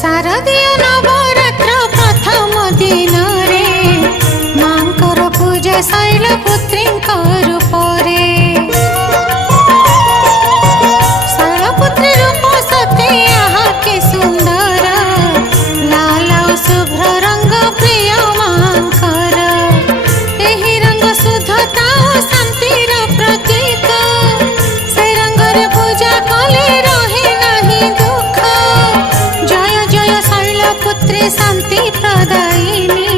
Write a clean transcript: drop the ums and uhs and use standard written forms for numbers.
शारदीय नवरात्र प्रथम दिन रे मांकर पूजा शैलपुत्री रूपरे शैलपुत्री रूप सते आहा के सुंदर लाल शुभ्र रंग प्रिय मांकर एही रंग शुद्धता शांतिर प्रतीक से रंग रे पूजा कले रहे नहीं दुख जय जय शैलपुत्री शांति प्रदायिनी।